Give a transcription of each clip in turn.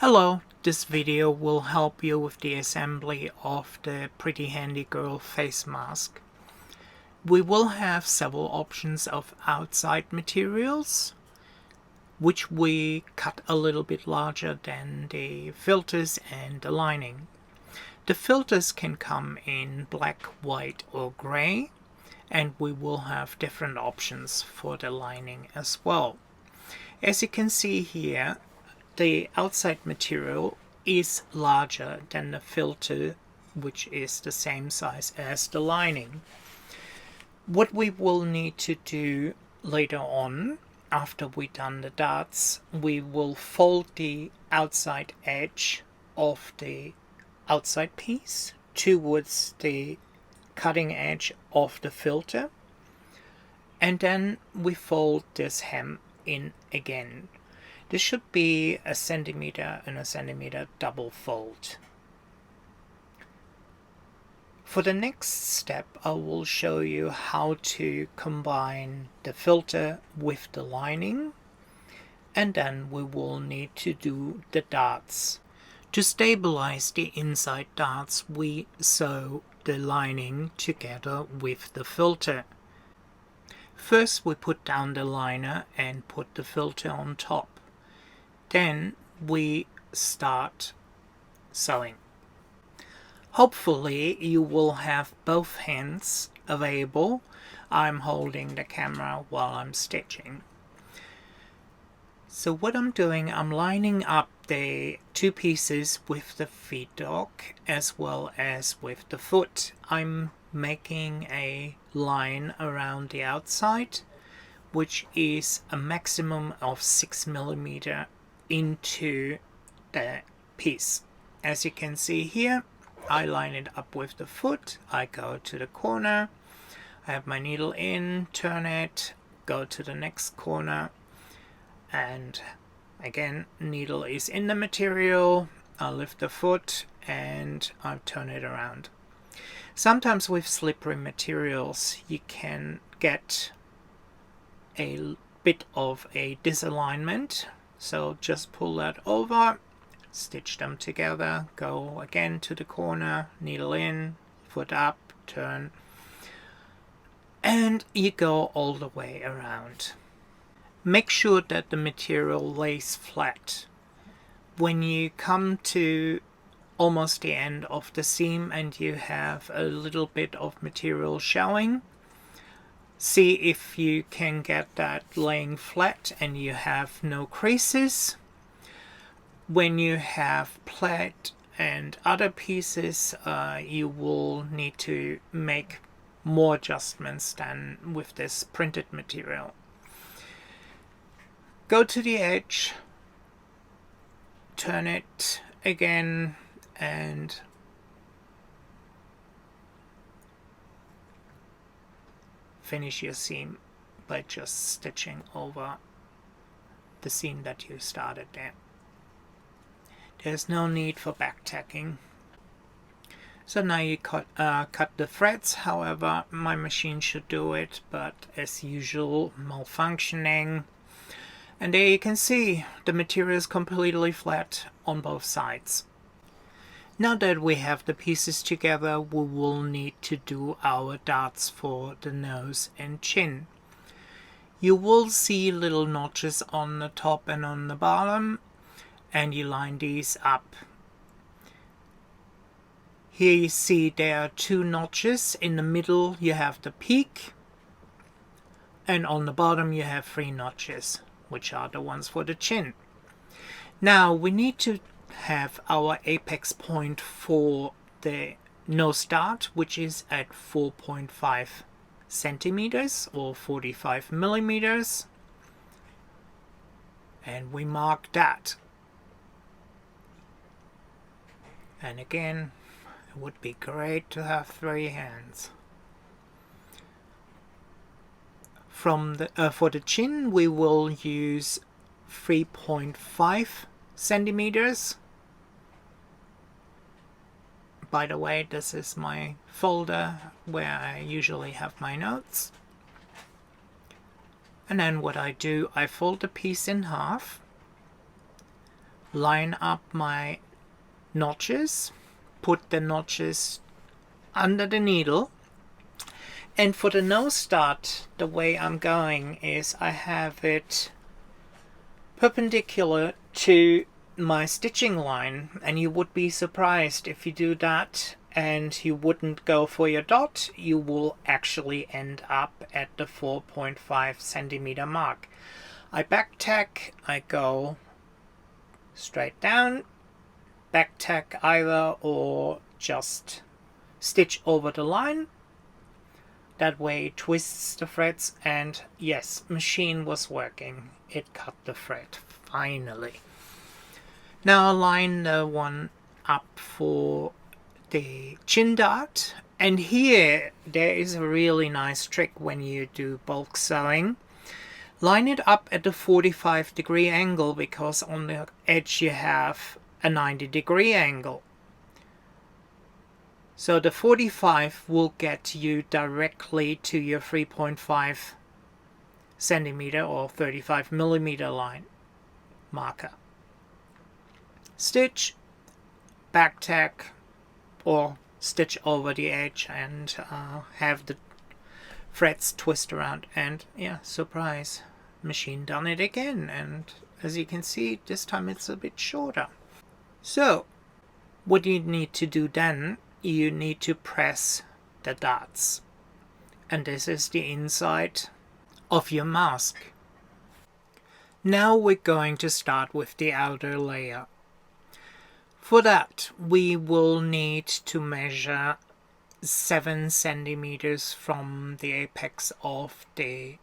Hello, this video will help you with the assembly of the PrettyHandGirl face mask. We will have several options of outside materials, which we cut a little bit larger than the filters and the lining. The filters can come in black, white or gray, and we will have different options for the lining as well. As you can see here, the outside material is larger than the filter, which is the same size as the lining. What we will need to do later on, after we've done the darts, we will fold the outside edge of the outside piece towards the cutting edge of the filter, and then we fold this hem in again. This should be 1 centimeter and 1 centimeter double fold. For the next step, I will show you how to combine the filter with the lining, and then we will need to do the darts. To stabilize the inside darts, we sew the lining together with the filter. First we put down the liner and put the filter on top. Then we start sewing. Hopefully you will have both hands available. I'm holding the camera while I'm stitching. So what I'm doing, I'm lining up the two pieces with the feed dog as well as with the foot. I'm making a line around the outside, which is a maximum of 6 millimeter into the piece. As you can see here, I line it up with the foot. I go to the corner, I have my needle in, turn it, go to the next corner, and again needle is in the material. I lift the foot and I turn it around. Sometimes with slippery materials you can get a bit of a disalignment, so just pull that over, stitch them together, go again to the corner, needle in, foot up, turn, and you go all the way around. Make sure that the material lays flat. When you come to almost the end of the seam and you have a little bit of material showing, see if you can get that laying flat and you have no creases. When you have plaid and other pieces, you will need to make more adjustments than with this printed material. Go to the edge, turn it again, and finish your seam by just stitching over the seam that you started there. There's no need for back tacking. So now you cut the threads. However, my machine should do it, but as usual, malfunctioning. And there you can see the material is completely flat on both sides. Now that we have the pieces together, we will need to do our darts for the nose and chin. You will see little notches on the top and on the bottom, and you line these up. Here you see there are 2 notches. In the middle you have the peak, and on the bottom you have 3 notches, which are the ones for the chin. Now we need to have our apex point for the nose dart, which is at 4.5 centimeters or 45 millimeters, and we mark that. And again, it would be great to have 3 hands. From the for the chin we will use 3.5 centimeters. By the way, this is my folder where I usually have my notes. And then what I do, I fold the piece in half, line up my notches, put the notches under the needle, and for the nose dart, the way I'm going is I have it perpendicular to my stitching line, and you would be surprised if you do that and you wouldn't go for your dot, you will actually end up at the 4.5 centimeter mark. I back tack, I go straight down, back tack either, or just stitch over the line. That way it twists the threads, and yes, machine was working. It cut the thread, finally. Now line the one up for the chin dart, and here there is a really nice trick when you do bulk sewing. Line it up at a 45-degree angle, because on the edge you have a 90-degree angle. So the 45 will get you directly to your 3.5 centimeter or 35 millimeter line marker. Stitch, back tack, or stitch over the edge and have the threads twist around, and yeah, surprise, machine done it again, and as you can see, this time it's a bit shorter. So what you need to do then, you need to press the darts, and this is the inside of your mask. Now we're going to start with the outer layer. For that we will need to measure 7 centimeters from the apex of the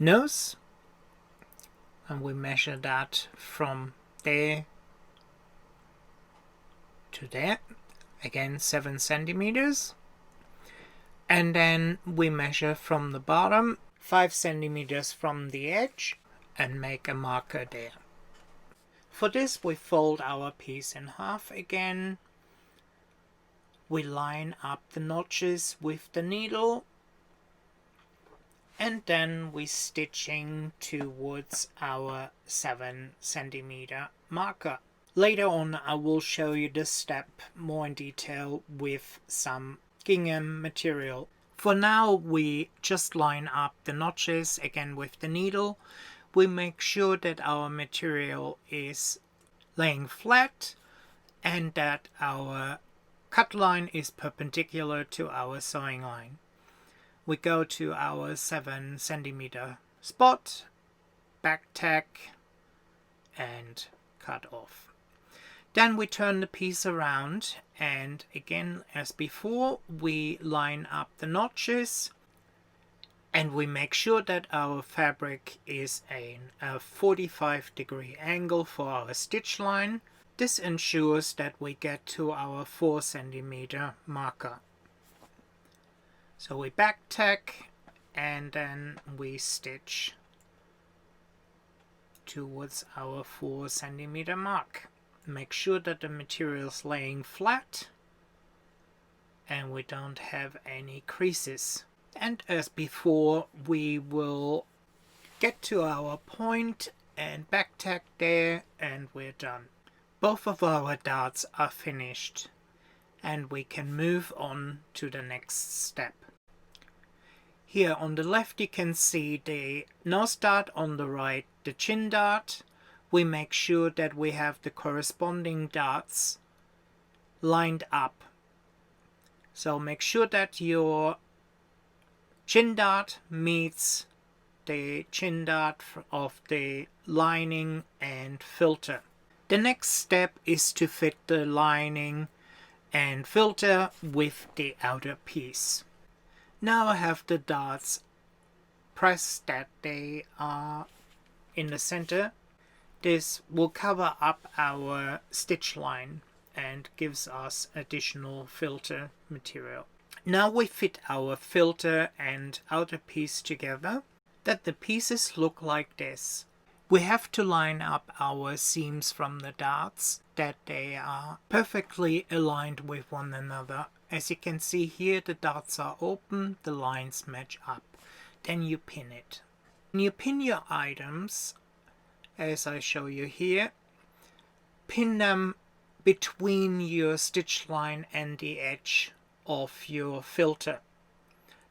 nose, and we measure that from there to there, again 7 centimeters, and then we measure from the bottom 5 centimeters from the edge and make a marker there. For this we fold our piece in half again, we line up the notches with the needle, and then we stitching towards our 7 centimeter marker. Later on I will show you this step more in detail with some gingham material. For now we just line up the notches again with the needle. We make sure that our material is laying flat and that our cut line is perpendicular to our sewing line. We go to our 7 centimeter spot, back tack, and cut off. Then we turn the piece around, and again as before we line up the notches, and we make sure that our fabric is a 45-degree angle for our stitch line. This ensures that we get to our 4 centimeter marker. So we back tack and then we stitch towards our 4 centimeter mark. Make sure that the material is laying flat and we don't have any creases. And as before, we will get to our point and back tack there, and we're done. Both of our darts are finished and we can move on to the next step. Here on the left you can see the nose dart, on the right the chin dart. We make sure that we have the corresponding darts lined up. So make sure that your chin dart meets the chin dart of the lining and filter. The next step is to fit the lining and filter with the outer piece. Now I have the darts pressed that they are in the center. This will cover up our stitch line and gives us additional filter material. Now we fit our filter and outer piece together, that the pieces look like this. We have to line up our seams from the darts, that they are perfectly aligned with one another. As you can see here, the darts are open, the lines match up. Then you pin it. When you pin your items, as I show you here, pin them between your stitch line and the edge of your filter.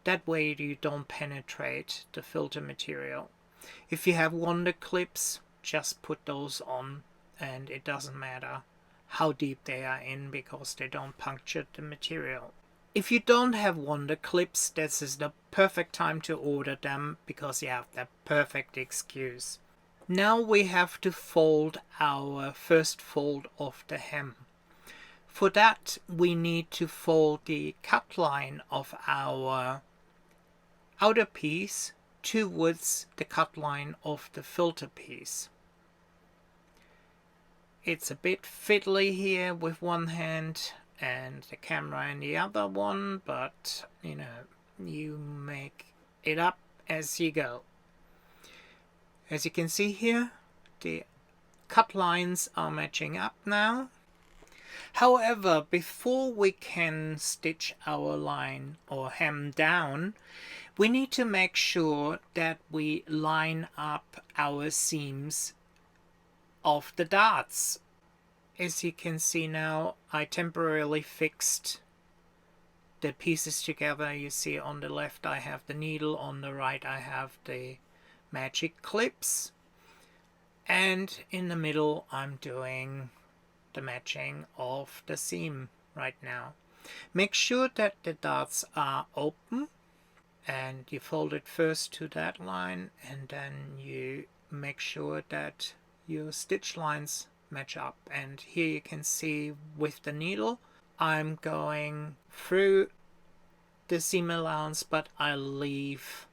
That way you don't penetrate the filter material. If you have wonder clips, just put those on, and it doesn't matter how deep they are in because they don't puncture the material. If you don't have wonder clips, this is the perfect time to order them because you have the perfect excuse. Now we have to fold our first fold of the hem. For that we need to fold the cut line of our outer piece towards the cut line of the filter piece. It's a bit fiddly here with one hand and the camera in the other one, but you know, you make it up as you go. As you can see here, the cut lines are matching up now. However, before we can stitch our line or hem down, we need to make sure that we line up our seams of the darts. As you can see now, I temporarily fixed the pieces together. You see on the left I have the needle, on the right I have the magic clips, and in the middle I'm doing the matching of the seam right now. Make sure that the darts are open, and you fold it first to that line, and then you make sure that your stitch lines match up. And here you can see with the needle I'm going through the seam allowance, but I leave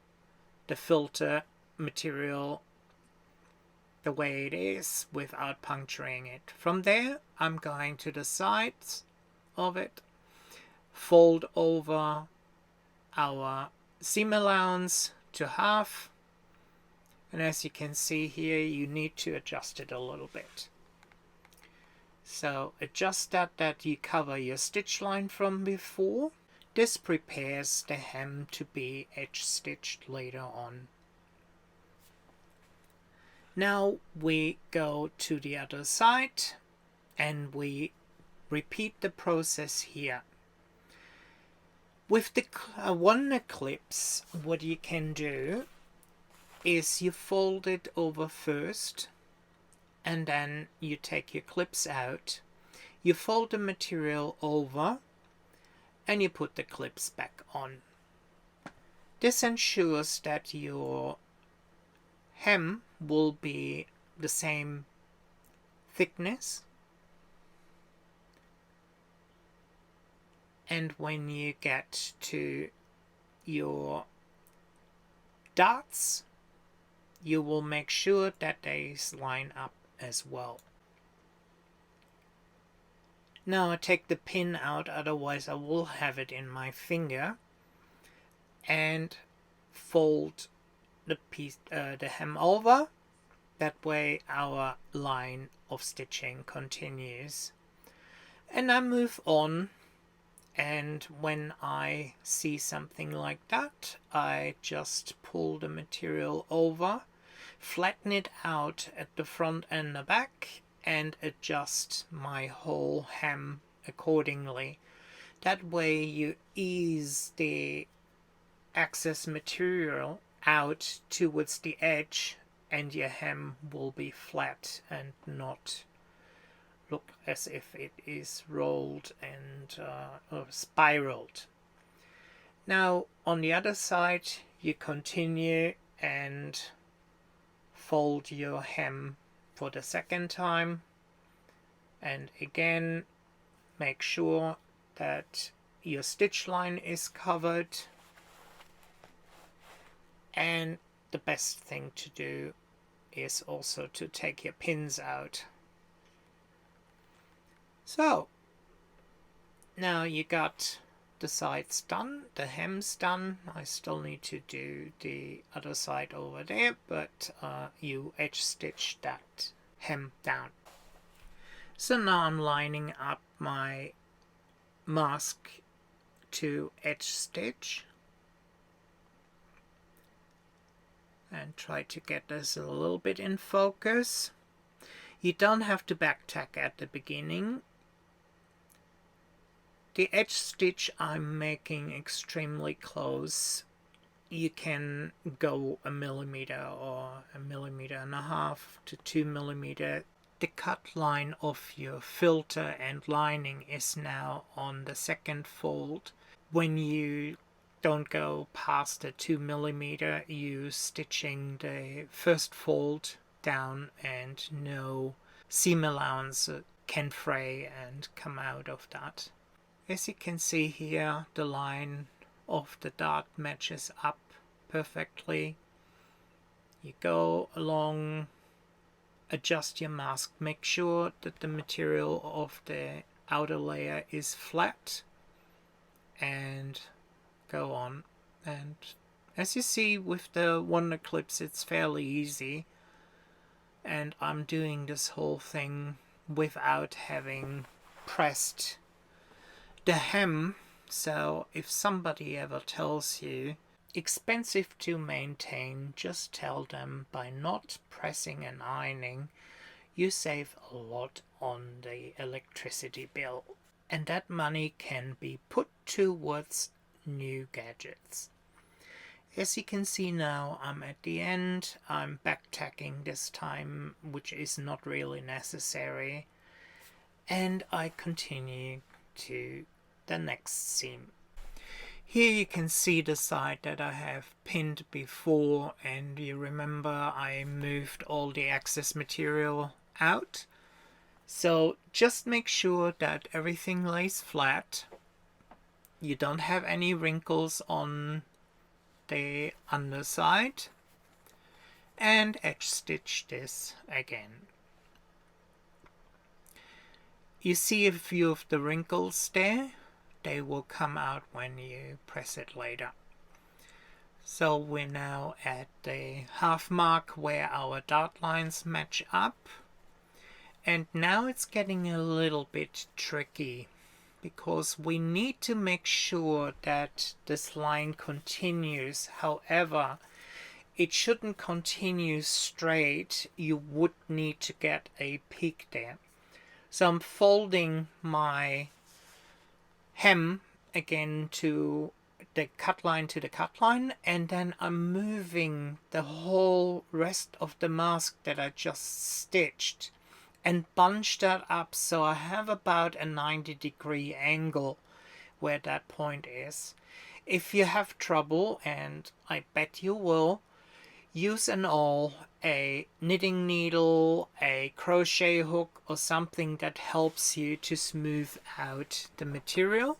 the filter material the way it is without puncturing it. From there I'm going to the sides of it, fold over our seam allowance to half, and as you can see here you need to adjust it a little bit. So adjust that you cover your stitch line from before. This prepares the hem to be edge stitched later on. Now we go to the other side and we repeat the process here. With the wonder clips, what you can do is you fold it over first, and then you take your clips out, you fold the material over, and you put the clips back on. This ensures that your hem will be the same thickness, and when you get to your darts you will make sure that they line up as well. Now I take the pin out, otherwise I will have it in my finger, and fold the piece, the hem over. That way our line of stitching continues. And I move on, and when I see something like that, I just pull the material over, flatten it out at the front and the back, and adjust my whole hem accordingly. That way you ease the excess material out towards the edge, and your hem will be flat and not look as if it is rolled and or spiraled. Now on the other side you continue and fold your hem for the second time, and again make sure that your stitch line is covered. And the best thing to do is also to take your pins out. So now you got the sides done, the hem's done. I still need to do the other side over there, but you edge stitch that hem down. So now I'm lining up my mask to edge stitch, and try to get this a little bit in focus. You don't have to back tack at the beginning. The edge stitch I'm making extremely close. You can go 1 millimeter or 1.5 to 2 millimeter. The cut line of your filter and lining is now on the second fold. When you don't go past the 2 millimeter, you stitching the first fold down and no seam allowance can fray and come out of that. As you can see here, the line of the dart matches up perfectly. You go along, adjust your mask, make sure that the material of the outer layer is flat, and go on. And as you see with the Wonder Clips, it's fairly easy, and I'm doing this whole thing without having pressed the hem. So if somebody ever tells you expensive to maintain, just tell them by not pressing and ironing you save a lot on the electricity bill, and that money can be put towards new gadgets. As you can see now, I'm at the end. I'm back tacking this time, which is not really necessary, and I continue to the next seam. Here you can see the side that I have pinned before, and you remember I moved all the excess material out. So just make sure that everything lays flat. You don't have any wrinkles on the underside, and edge stitch this again. You see a few of the wrinkles there. They will come out when you press it later. So we're now at the half mark where our dart lines match up, and now it's getting a little bit tricky because we need to make sure that this line continues. However, it shouldn't continue straight. You would need to get a peak there. So I'm folding my hem again to the cut line and then I'm moving the whole rest of the mask that I just stitched and bunch that up so I have about a 90-degree angle where that point is. If you have trouble, and I bet you will, use an awl, a knitting needle, a crochet hook, or something that helps you to smooth out the material.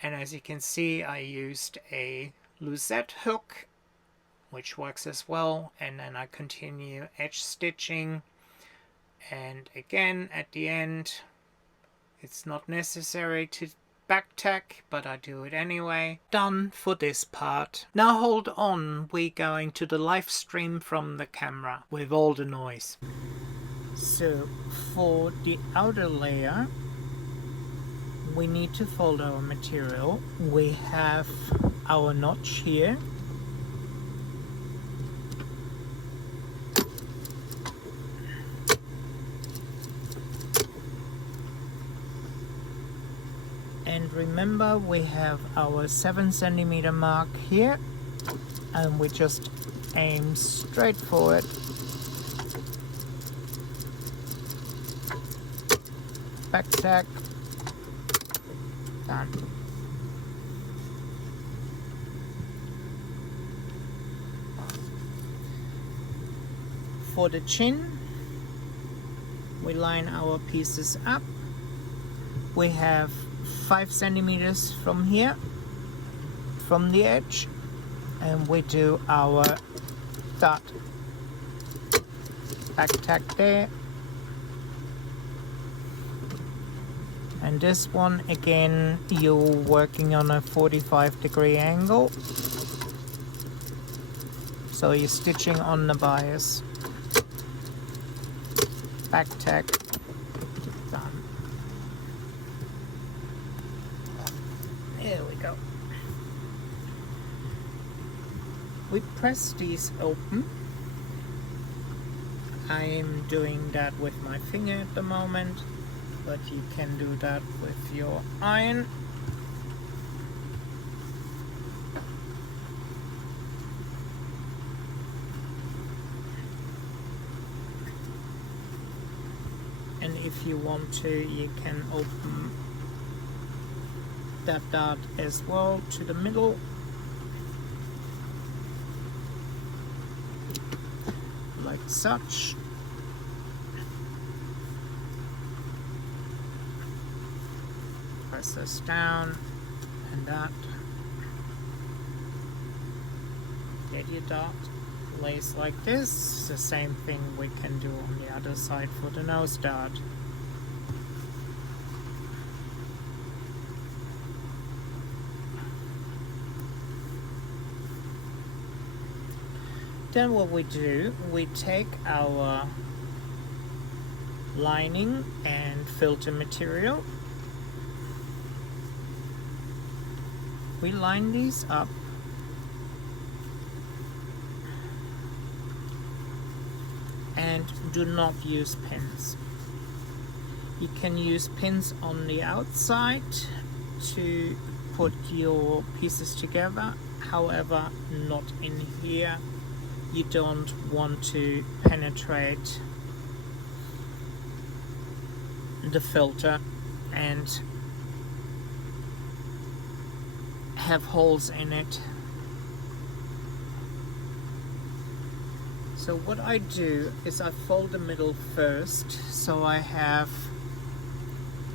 And as you can see, I used a Lucette hook, which works as well, and then I continue edge stitching, and again at the end it's not necessary to back tack, but I do it anyway. Done for this part. Now hold on, we're going to the live stream from the camera with all the noise. So for the outer layer we need to fold our material. We have our notch here, and remember we have our 7 centimeter mark here, and we just aim straight for it, back tack, done. For the chin, we line our pieces up. We have 5 centimeters from here, from the edge, and we do our dot, back tack there. And this one again, you're working on a 45-degree angle, so you're stitching on the bias, back tack, done. There we go. We press these open I am doing that with my finger at the moment, but you can do that with your iron. And if you want to, you can open that dart as well to the middle, like such. Press this down and that. Get your dart placed like this. The same thing we can do on the other side for the nose dart. Then what we do, we take our lining and filter material. We line these up and do not use pins. You can use pins on the outside to put your pieces together, however not in here. You don't want to penetrate the filter and have holes in it. So what I do is I fold the middle first, so I have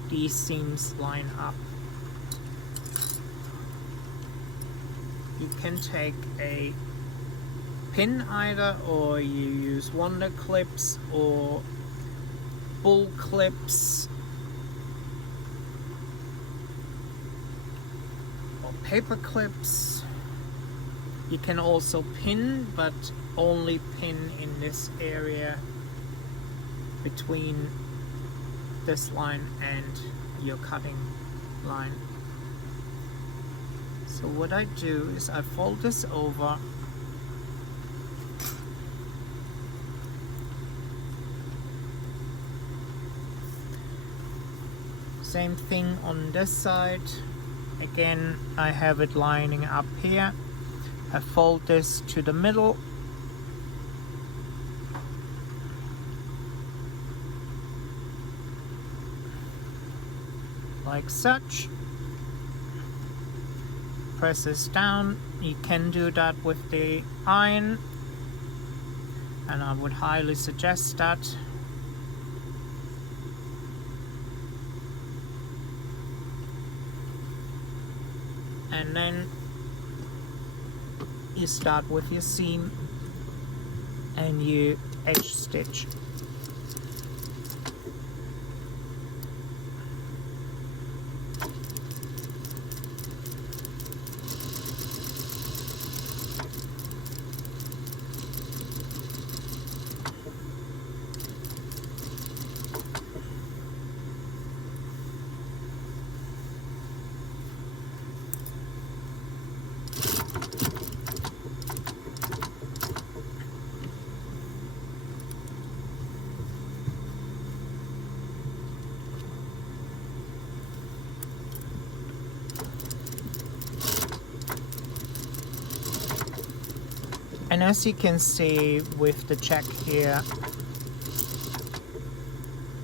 these seams line up. You can take a pin either, or you use wonder clips or bull clips or paper clips. You can also pin, but only pin in this area between this line and your cutting line. So what I do is I fold this over, same thing on this side. Again, I have it lining up here. I fold this to the middle, like such. Press this down. You can do that with the iron, and I would highly suggest that. And then you start with your seam and you edge stitch. And as you can see with the check here,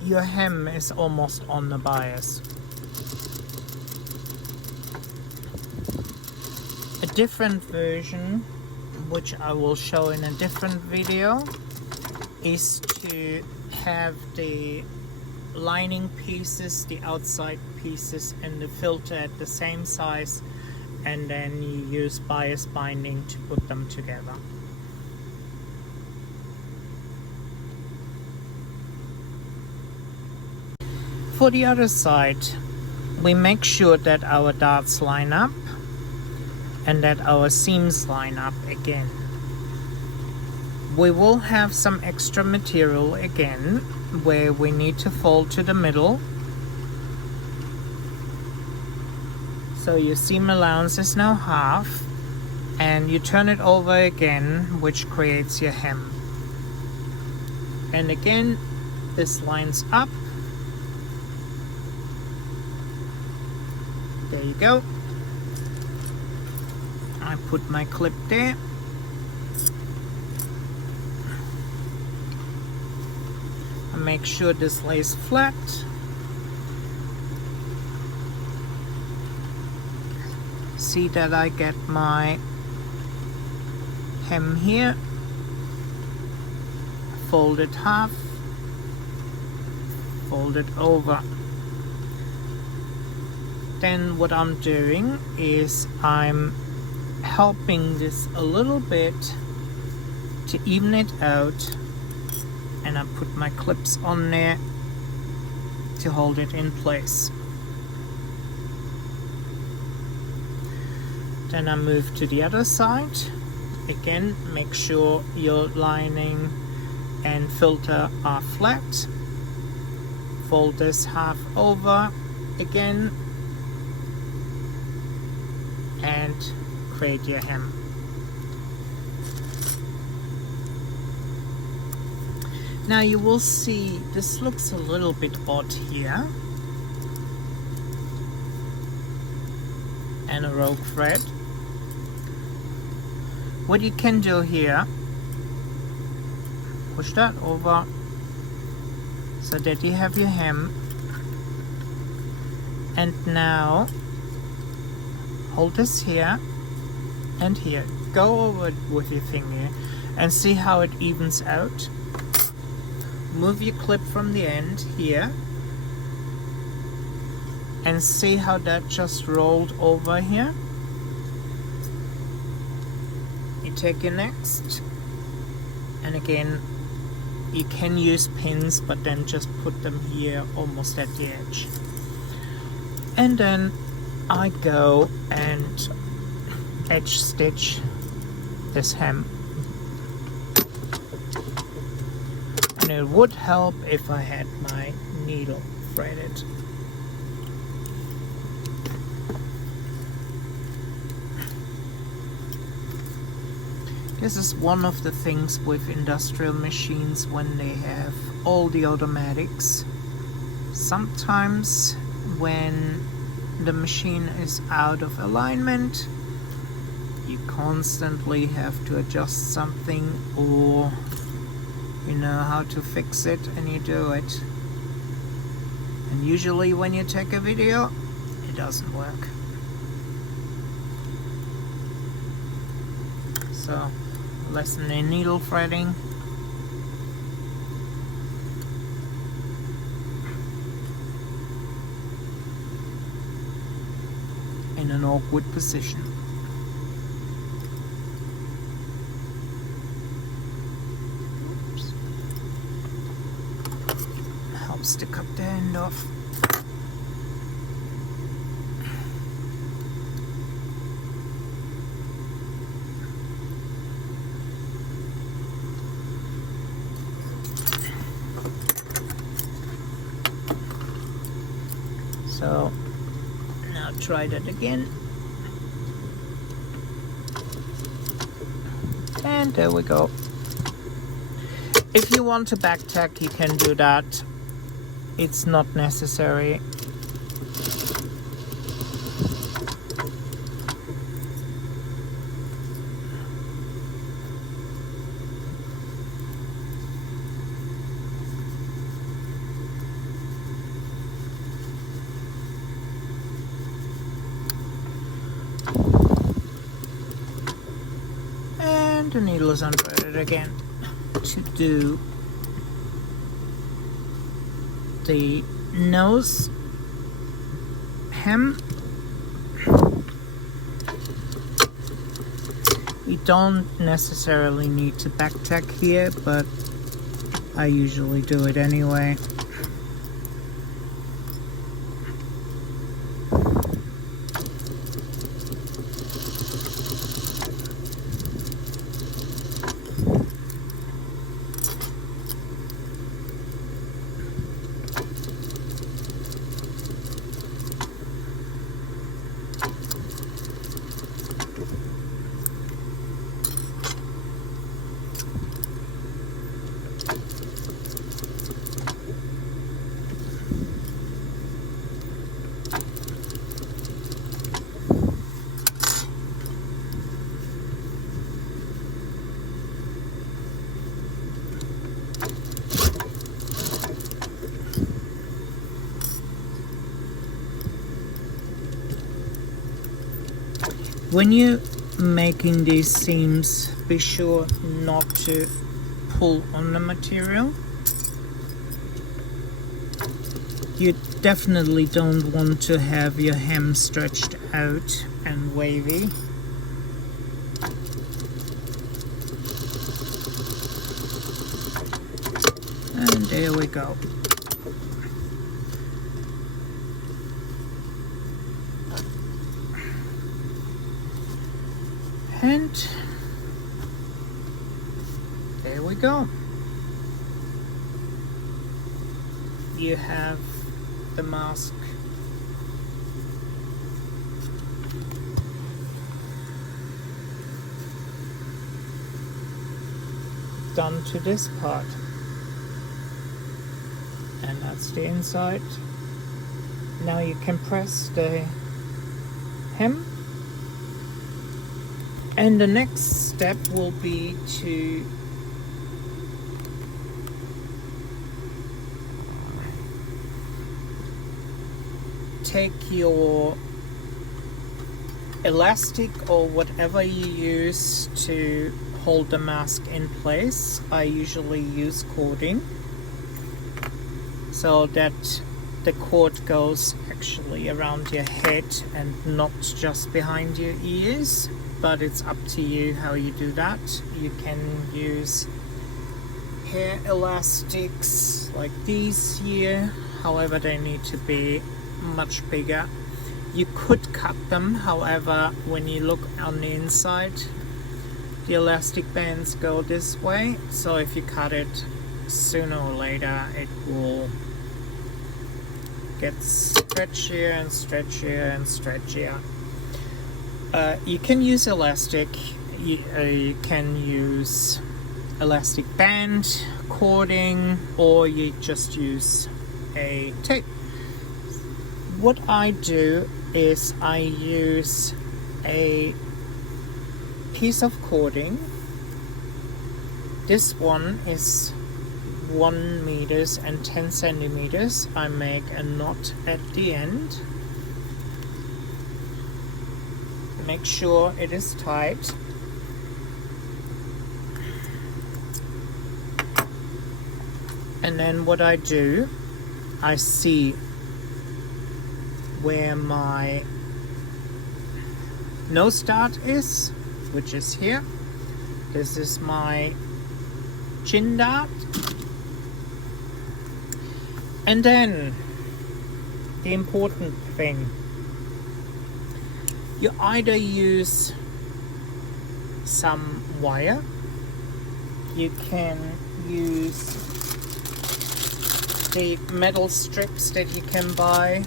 your hem is almost on the bias. A different version, which I will show in a different video, is to have the lining pieces, the outside pieces, and the filter at the same size, and then you use bias binding to put them together. For the other side, we make sure that our darts line up and that our seams line up again. We will have some extra material again where we need to fold to the middle. So your seam allowance is now half, and you turn it over again, which creates your hem. And again, this lines up. There you go. I put my clip there. And make sure this lays flat. See that I get my hem here. Fold it half. Fold it over. Then what I'm doing is I'm helping this a little bit to even it out, and I put my clips on there to hold it in place. Then I move to the other side. Again, make sure your lining and filter are flat. Fold this half over again and create your hem. Now you will see this looks a little bit odd here, and a rogue thread. What you can do here, push that over so that you have your hem, and now hold this here and here. Go over it with your finger and see how it evens out. Move your clip from the end here and see how that just rolled over here. You take your next, and again you can use pins, but then just put them here almost at the edge. And then I go and edge stitch this hem. And it would help if I had my needle threaded. This is one of the things with industrial machines when they have all the automatics. Sometimes when the machine is out of alignment, you constantly have to adjust something, or you know how to fix it and you do it. And usually when you take a video, it doesn't work. So, lesson in needle threading. In an awkward position. Oops. Helps to cut the end off. So now try that again, and there we go. If you want to back tack, you can do that. It's not necessary. The needle is unthreaded again to do the nose hem. You don't necessarily need to back tack here, but I usually do it anyway. When you're making these seams, be sure not to pull on the material. You definitely don't want to have your hem stretched out and wavy. And there we go. And there we go. You have the mask done to this part. And that's the inside. Now you can press the hem. And the next step will be to take your elastic or whatever you use to hold the mask in place. I usually use cording so that the cord goes actually around your head and not just behind your ears, but it's up to you how you do that. You can use hair elastics like these here, however they need to be much bigger. You could cut them, however when you look on the inside the elastic bands go this way, so if you cut it, sooner or later it will get stretchier and stretchier and stretchier. You can use elastic, you can use elastic band, cording, or you just use a tape. What I do is I use a piece of cording. This one is 1 meters and 10 centimeters. I make a knot at the end. Make sure it is tight. And then what I do, I see where my nose dart is, which is here. This is my chin dart. And then the important thing, you either use some wire, you can use the metal strips that you can buy,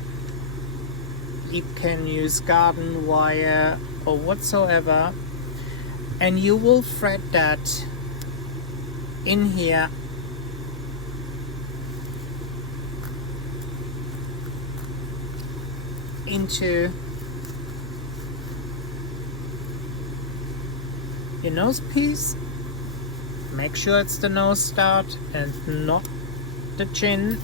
you can use garden wire or whatsoever, and you will thread that in here into your nose piece. Make sure it's the nose dart and not the chin.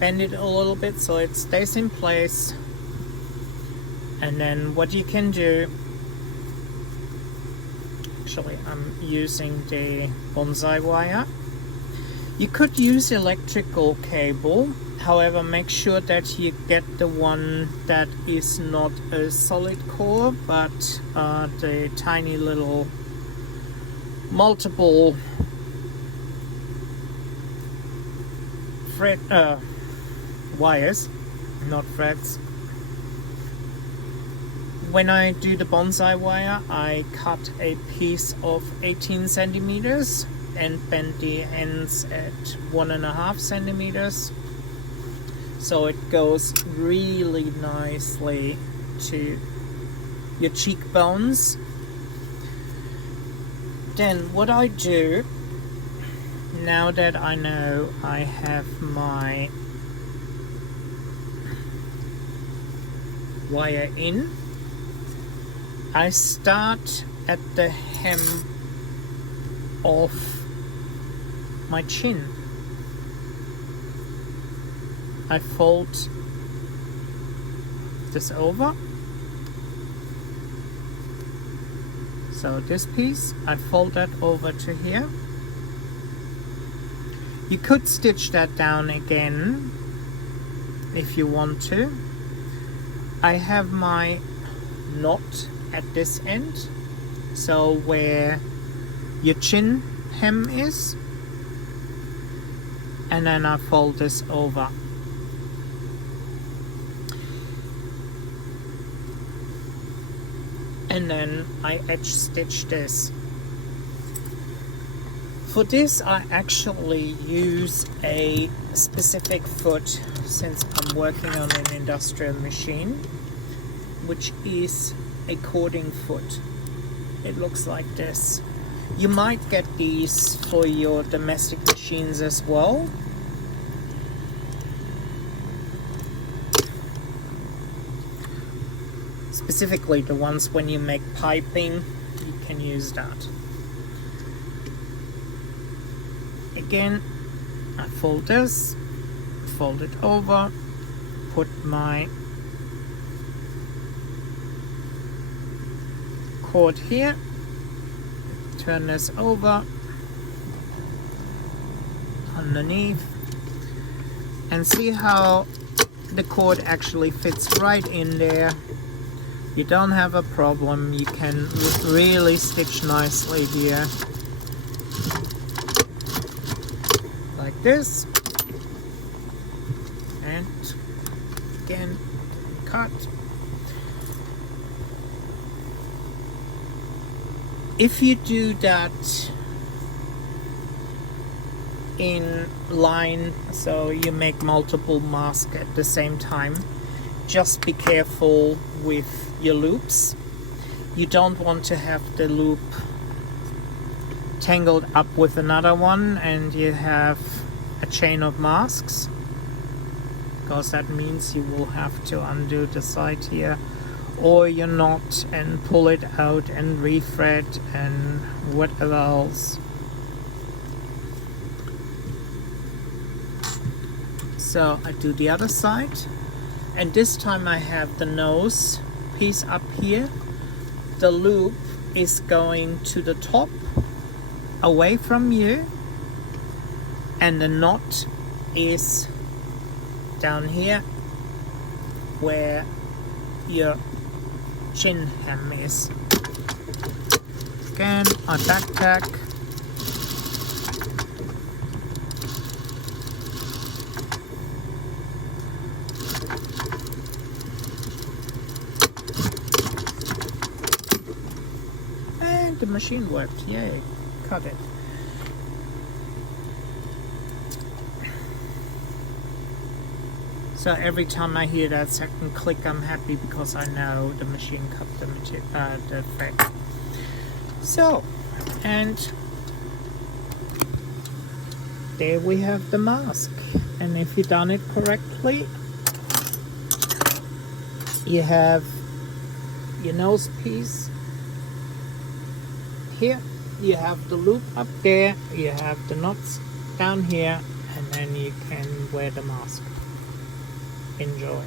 Bend it a little bit so it stays in place. And then what you can do, actually I'm using the bonsai wire. You could use electrical cable, however make sure that you get the one that is not a solid core but the tiny little multiple thread wires, not threads. When I do the bonsai wire, I cut a piece of 18 centimeters and bend the ends at 1.5 centimeters, so it goes really nicely to your cheekbones. Then what I do, now that I know I have my wire in, I start at the hem of my chin. I fold this over So this piece, I fold that over to here. You could stitch that down again if you want to. I have my knot at this end, so where your chin hem is, and then I fold this over. And then I edge stitch this. For this I actually use a specific foot, since I'm working on an industrial machine, which is a cording foot. It looks like this. You might get these for your domestic machines as well. Specifically the ones when you make piping, you can use that. Again, I fold this, fold it over, put my cord here, turn this over underneath, and see how the cord actually fits right in there. You don't have a problem. You can really stitch nicely here, like this, and again cut. If you do that in line, so you make multiple masks at the same time, just be careful with your loops. You don't want to have the loop tangled up with another one and you have a chain of masks, because that means you will have to undo the side here or your knot and pull it out and re-thread and whatever else. So I do the other side, and this time I have the nose piece up here. The loop is going to the top away from you, and the knot is down here where your chin hem is. Again, I back tack. And the machine worked, yay, cut it. So every time I hear that second click, I'm happy because I know the machine cut the thread. So, and there we have the mask. And if you've done it correctly, you have your nose piece here, you have the loop up there, you have the knots down here, and then you can wear the mask. Enjoy.